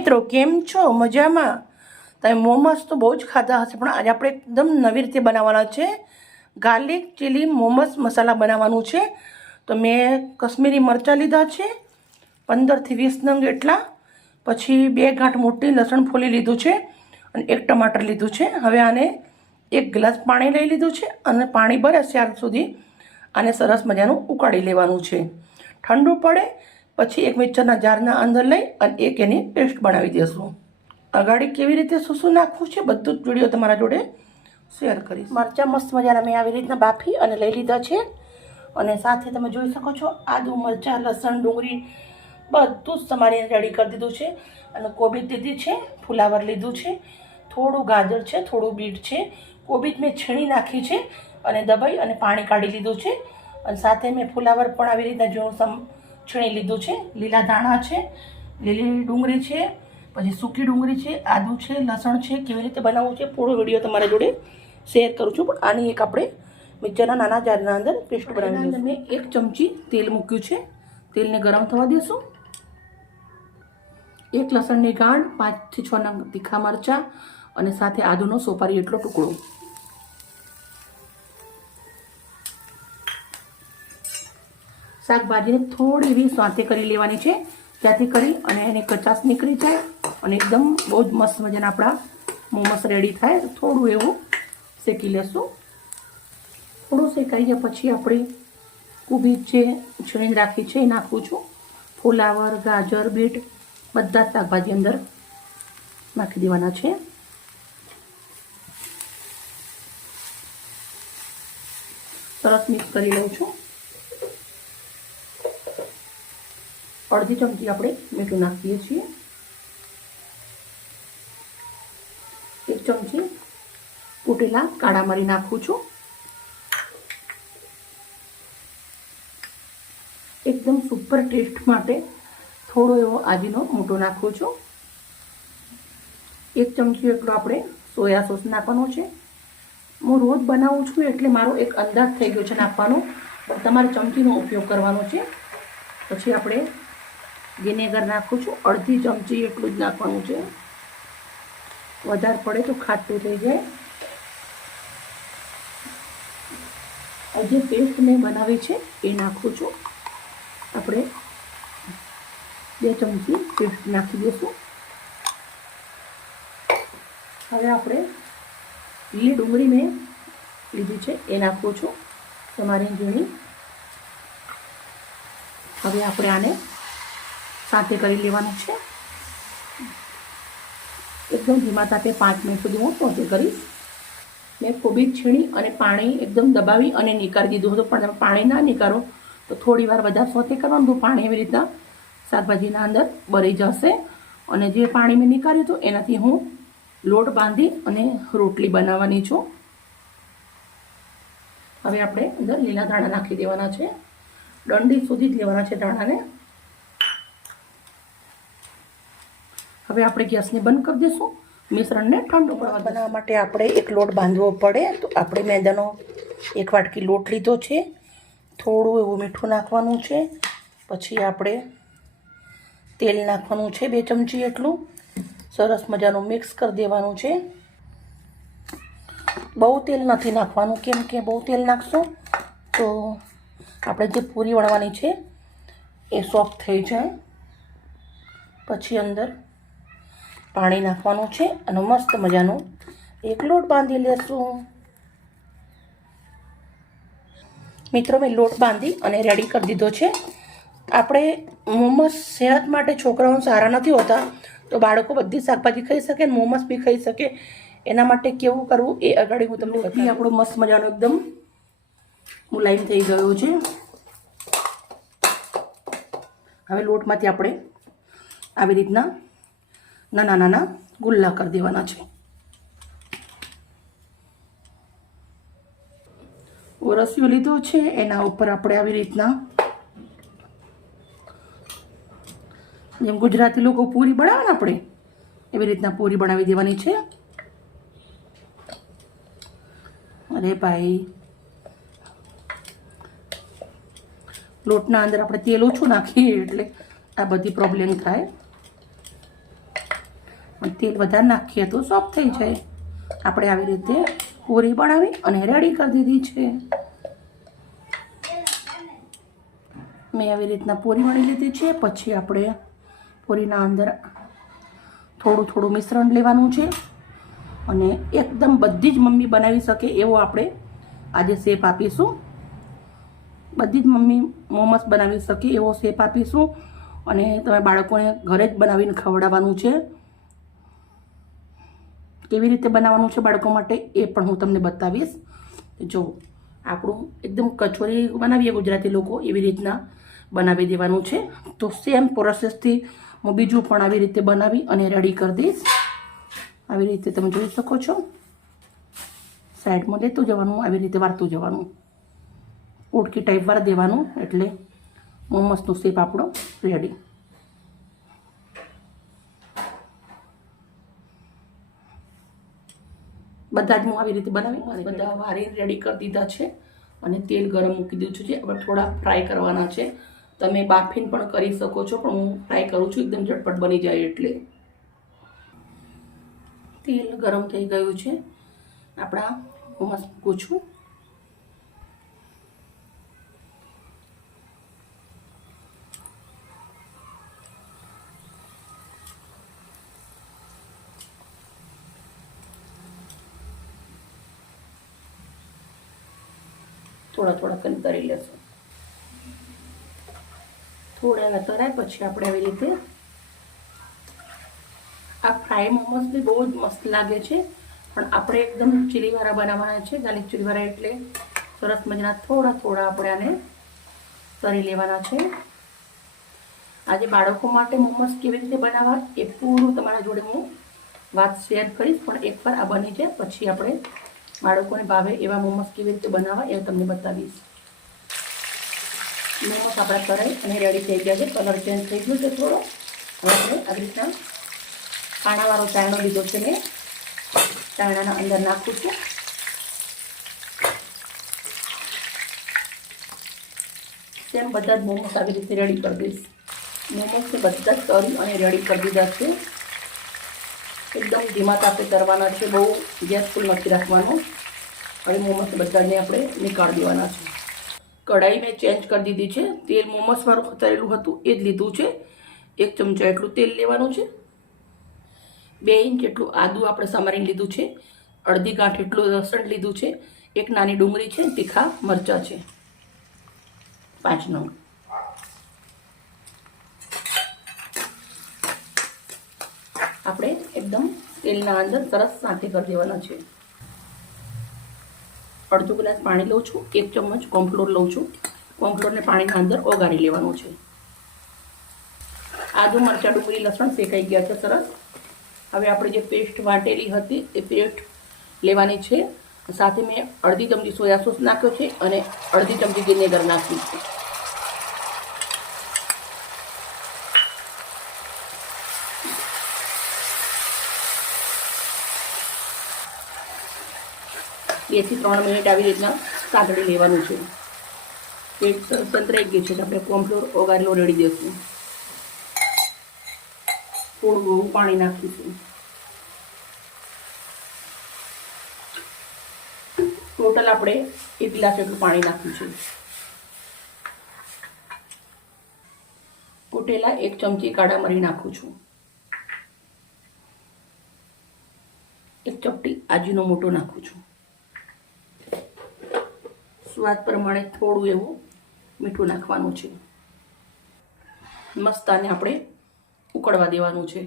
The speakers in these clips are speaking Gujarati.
મિત્રો કેમ છો? મજામાં? તમે મોમોસ તો બહુ જ ખાધા હશે, પણ આજે આપણે એકદમ નવી રીતે બનાવવાના છે. ગાર્લિક ચીલી મોમોસ મસાલા બનાવવાનું છે. તો મેં કશ્મીરી મરચાં લીધા છે 15 થી 20 નંગ એટલા, પછી 2 ગાંઠ મોટી લસણ ફોલી લીધું છે અને 1 ટમાટર લીધું છે. હવે આને 1 ગ્લાસ પાણી લઈ લીધું છે અને પાણી ભરે ત્યાર સુધી આને સરસ મજાનું ઉકાળી લેવાનું છે. ઠંડુ પડે પછી એક મિક્સરના જારના અંદર લઈ અને એક એની પેસ્ટ બનાવી દેશું. અગાડી કેવી રીતે શું નાખવું છે બધું જ વિડીયો તમારા જોડે શેર કરીશ. મરચાં મસ્ત મજાના મેં આવી રીતના બાફી અને લઈ લીધા છે અને સાથે તમે જોઈ શકો છો આદુ મરચાં લસણ ડુંગળી બધું જ તમારે રેડી કરી દીધું છે. અને કોબીજ લીધી છે, ફુલાવર લીધું છે, થોડું ગાજર છે, થોડું બીટ છે, કોબીજ મેં છીણી નાખી છે અને દબાઈ અને પાણી કાઢી લીધું છે. અને સાથે મેં ફુલાવર પણ આવી રીતના ઝીણું છીણી લીધું છે. લીલા ધાણા છે, લીલી ડુંગળી છે, પછી સૂકી ડુંગળી છે, આદુ છે, લસણ છે. કેવી રીતે બનાવવું છે પૂરો વિડીયો તમારા જોડે શેર કરું છું. પણ આની એક આપણે મિક્સરના નાના જારના અંદર પેસ્ટ બનાવી દઈશું. મેં 1 ચમચી તેલ મૂક્યું છે. તેલને ગરમ થવા દઈશું. 1 લસણની ગાંઠ, 5 થી 6 નંગ તીખા મરચાં અને સાથે આદુનો સોપારી એટલો ટુકડો. શાકભાજીને થોડી એવી સાંતે કરી લેવાની છે, ત્યાંથી કરી અને એની કચાશ નીકળી જાય અને એકદમ બહુ જ મસ્ત મજાના આપણા મોમોસ રેડી થાય. થોડું એવું શેકી લેશું. થોડું શેકાઈ ગયા પછી આપણી કોબીજ જે છીણીને રાખી છે એ નાખું છું. ફુલાવર, ગાજર, બીટ બધા જ શાકભાજી અંદર નાખી દેવાના છે. સરસ મિક્સ કરી લઉં છું. અડધી ચમચી આપણે મીઠું નાખીએ છીએ. 1 ચમચી કૂટેલા કાળા મરી નાખું છું. એકદમ સુપર ટેસ્ટ માટે થોડો એવો આદીનો મૂઠો નાખું છું. 1 ચમચી એટલો આપણે સોયા સોસ નાખવાનો છે. હું રોજ બનાવું છું એટલે મારો એક અંદાજ થઈ ગયો છે નાખવાનો, પણ તમારે ચમચીનો ઉપયોગ કરવાનો છે. પછી આપણે વિનેગર નાખું છું. અડધી ચમચી એટલું જ નાખવાનું છે, વધારે પડે તો ખાટું થઈ જાય. જે પેસ્ટ મેં બનાવી છે એ નાખું છું. આપણે 2 ચમચી પેસ્ટ નાખી દઈશું. હવે આપણે લીલી ડુંગળી મેં લીધી છે એ નાખું છું, તમારી ઝીણી. હવે આપણે આને સાથે કરી લેવાનું છે. એકદમ ધીમા તાપે 5 મિનિટ સુધી હું સોતે કરીશ. મેં કોબીજ છીણી અને પાણી એકદમ દબાવી અને નીકાળી દીધું હતું, પણ તમે પાણી ના નીકાળો તો થોડી વાર વધારે સોતે કરવાનું. તો પાણી એવી રીતના શાકભાજીના અંદર ભરી જશે. અને જે પાણી મેં નીકાળ્યું હતું એનાથી હું લોટ બાંધી અને રોટલી બનાવવાની છું. હવે આપણે અંદર લીલા ધાણા નાખી દેવાના છે. દંડી સુધી જ લેવાના છે ધાણાને. હવે આપણે ગેસને બંધ કરી દઈશું. મિશ્રણને ઠંડુ પડવા બનાવવા માટે આપણે એક લોટ બાંધવો પડે. તો આપણે મેદાનો 1 વાટકી લોટ લીધો છે. થોડું એવું મીઠું નાખવાનું છે. પછી આપણે તેલ નાખવાનું છે 2 ચમચી એટલું. સરસ મજાનું મિક્સ કરી દેવાનું છે. બહુ તેલ નથી નાખવાનું, કેમ કે બહુ તેલ નાખશો તો આપણે જે પૂરી વણવાની છે એ સોફ્ટ થઈ જાય. પછી અંદર પાણી નાખવાનું છે અને મસ્ત મજાનું એક લોટ બાંધી લેશું. મિત્રો મેં લોટ બાંધી અને રેડી કરી દીધો છે. આપણે મોમોસ સેહત માટે છોકરાઓને સારા નથી હોતા, તો બાળકો બધી શાકભાજી ખાઈ શકે ને મોમોસ બી ખાઈ શકે. એના માટે કેવું કરવું એ આગળ હું તમને બતાવી. આપણો મસ્ત મજાનો એકદમ મુલાયમ થઈ ગયો છે. હવે લોટમાંથી આપણે આવી રીતના નાના નાના ગુલ્લા કરી દેવાના છે. રસિયો લીધો છે એના ઉપર આપણે આવી રીતના, જેમ ગુજરાતી લોકો પૂરી બનાવે ને આપણે એવી રીતના પૂરી બનાવી દેવાની છે. અરે ભાઈ, લોટના અંદર આપણે તેલ ઓછું નાખીએ એટલે આ બધી પ્રોબ્લેમ થાય. તેલ વધારે નાખીએ તો સોફ્ટ થઈ જાય. આપણે આવી રીતે પૂરી બનાવી અને રેડી કરી દીધી છે. મેં આવી રીતના પૂરી વણી લીધી છે. પછી આપણે પૂરીના અંદર થોડું થોડું મિશ્રણ લેવાનું છે અને એકદમ બધી જ મમ્મી બનાવી શકે એવો આપણે આજે શેપ આપીશું. બધી જ મમ્મી મોમોસ બનાવી શકે એવો શેપ આપીશું અને તમે બાળકોને ઘરે જ બનાવીને ખવડાવવાનું છે. કેવી રીતે બનાવવાનું છે બાળકો માટે એ પણ હું તમને બતાવીશ. જો આપણું એકદમ કચોરી બનાવીએ ગુજરાતી લોકો એવી રીતના બનાવી દેવાનું છે. તો સેમ પ્રોસેસથી હું બીજું પણ આવી રીતે બનાવી અને રેડી કરી દઈશ. આવી રીતે તમે જોઈ શકો છો. સાઈડમાં લેતું જવાનું, આવી રીતે વાળતું જવાનું, ઉડકી ટાઈપ વાર દેવાનું એટલે મોમોસનો શેપ આપણો રેડી. બધા જ હું આવી રીતે બનાવી બધા વારી રેડી કરી દીધા છે અને તેલ ગરમ મૂકી દીધું છે. હવે થોડા ફ્રાય કરવાના છે. તમે બાફીને પણ કરી શકો છો, પણ હું ફ્રાય કરું છું એકદમ ઝટપટ બની જાય એટલે. તેલ ગરમ થઈ ગયું છે. આપણા મોમોસ મૂકું છું. થોડા થોડા કરીને તરી લેશું. થોડા તરાય પછી આપણે આવી રીતે આ ફ્રાય મોમોસ બી બહુ જ મસ્ત લાગે છે, પણ આપણે એકદમ ચીલીવાળા બનાવવાના છે. ગાર્લિક ચીલીવાળા એટલે સરસ મજાના થોડા થોડા આપણે આને તરી લેવાના છે. આજે બાળકો માટે મોમોસ કેવી રીતે બનાવવા એ પૂરું તમારા જોડે હું વાત શેર કરીશ, પણ એકવાર આ બની જાય પછી આપણે બાળકોને ભાવે એવા મોમોસ કેવી રીતે બનાવવા એ તમને બતાવીશ. મોમોસ આપણા તરાઈ અને રેડી થઈ ગયા છે. કલર ચેન્જ થઈ ગયો છે થોડો. હવે આપણે આવી રીતના કાણાવાળો ચાયણો લીધો છે. મેં ચાયણાના અંદર નાખું છું. તેમ બધા જ મોમોસ આવી રીતે રેડી કરી દઈશ. મોમોસને બધા જ તરી અને રેડી કરી દીધા છે. એકદમ ધીમા તાપે તરવાના છે, બહુ ગેસ ફૂલ નથી રાખવાનો. હવે મોમોસ બધાને આપણે નીકાળી દેવાના છે. કઢાઈ મેં ચેન્જ કરી દીધી છે. તેલ મોમોસવાળું તળેલું હતું એ જ લીધું છે. 1 ચમચા એટલું તેલ લેવાનું છે. 2 ઇંચ જેટલું આદું આપણે સમારીને લીધું છે. અડધી ગાંઠ એટલું લસણ લીધું છે. 1 નાની ડુંગળી છે. તીખા મરચાં છે 5 નંગ. આપણે એકદમ તેલના અંદર સરસ સાંતળી કરી દેવાના છે. અડધો ગ્લાસ પાણી લઉં છું. 1 ચમચ કોર્નફ્લોર લઉં છું. કોર્નફ્લોરને પાણીના અંદર ઓગાળી લેવાનું છે. આદુ મરચાં ડુંગળી લસણ શેકાઈ ગયા છે સરસ. હવે આપણે જે પેસ્ટ વાટેલી હતી એ પેસ્ટ લેવાની છે. સાથે મેં અડધી ચમચી સોયા સોસ નાખ્યો છે અને અડધી ચમચી વિનેગર નાખ્યું છે. બે થી 3 મિનિટ આવી રીતના સાંતળી લેવાનું છે. પેટ સંતરાઈ ગયું છે તો આપણે કોર્નફ્લોર ઓગાળેલો રેડી દઈશું. થોડું પાણી નાખીશું. ટોટલ આપણે 1 ગ્લાસ જેટલું પાણી નાખ્યું છે. કૂટેલા 1 ચમચી કાળા મરી નાખું છું. 1 ચપટી આજીનો મોટો નાખું છું. સ્વાદ પ્રમાણે થોડું એવું મીઠું નાખવાનું છે. મસ્ત આને આપણે ઉકળવા દેવાનું છે.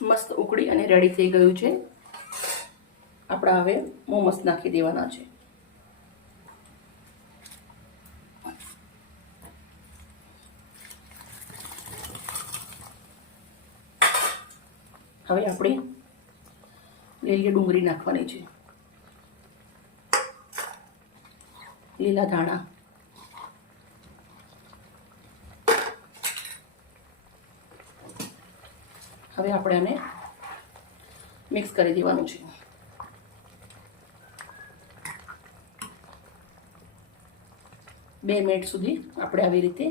મસ્ત ઉકળી અને રેડી થઈ ગયું છે. આપણે હવે મોમોસ નાખી દેવાના છે. હવે આપણે લીલી ડુંગળી નાખવાની છે. લીલા ધાણા, હવે આપણે આને મિક્સ કરી દેવાનું છે. બે મિનિટ સુધી આપણે આવી રીતે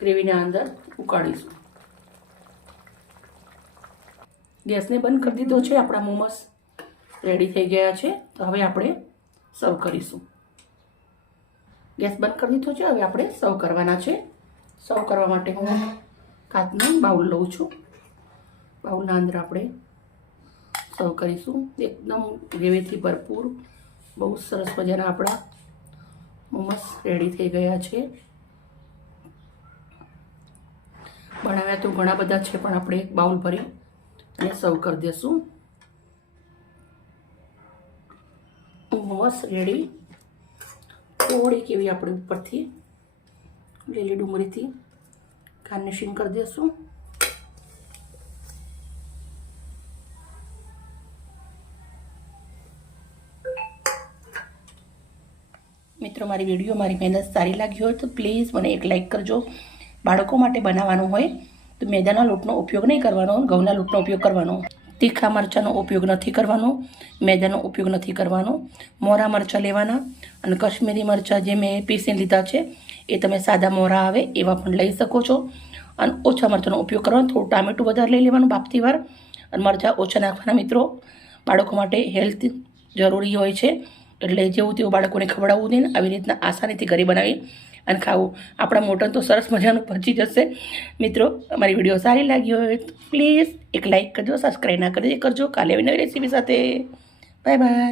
ગ્રેવીના અંદર ઉકાળીશું. ગેસને બંધ કરી દીધો છે. આપણા મોમોસ રેડી થઈ ગયા છે. તો હવે આપણે સર્વ કરીશું. ગેસ બંધ કરી દીધો છે. હવે આપણે સર્વ કરવાના છે. સર્વ કરવા માટે હું કાચનું બાઉલ લઉં છું. બાઉલના અંદર આપણે સર્વ કરીશું. એકદમ ગ્રેવીથી ભરપૂર બહુ સરસ મજાના આપણા મોમોસ રેડી થઈ ગયા છે. બનાવ્યા તો ઘણા બધા છે, પણ આપણે એક બાઉલ ભરી અને સર્વ કરી દઈશું. મોમોસ રેડી. થોડીક એવી આપણે ઉપરથી લીલી ડુંગળીથી ગાર્નિશિંગ કરી દઈશું. મિત્રો, મારી વિડીયો, મારી મહેનત સારી લાગી હોય તો પ્લીઝ મને એક લાઈક કરજો. બાળકો માટે બનાવવાનું હોય તો મેદાના લોટનો ઉપયોગ નહીં કરવાનો, ઘઉંના લોટનો ઉપયોગ કરવાનો. તીખા મરચાંનો ઉપયોગ નથી કરવાનો, મેદાનો ઉપયોગ નથી કરવાનો. મોરા મરચાં લેવાના અને કશ્મીરી મરચાં જે મેં પીસીને લીધા છે એ તમે સાદા મોરા આવે એવા પણ લઈ શકો છો. અને ઓછા મરચાંનો ઉપયોગ કરવાનો. થોડું ટામેટું વધારે લઈ લેવાનું બાફતી વાર, અને મરચાં ઓછા નાખવાના. મિત્રો, બાળકો માટે હેલ્થ જરૂરી હોય છે, એટલે જેવું તેવું બાળકોને ખવડાવવું નહીં. આવી રીતના આસાનીથી ઘરે બનાવી અને ખાવું. આપણા મોટન તો સરસ મજાનું પચી જશે. મિત્રો, અમારી વિડીયો સારી લાગી હોય તો પ્લીઝ એક લાઈક કરજો, સબસ્ક્રાઈબ ના કરજો કાલે આવી નવી રેસીપી સાથે. Bye bye.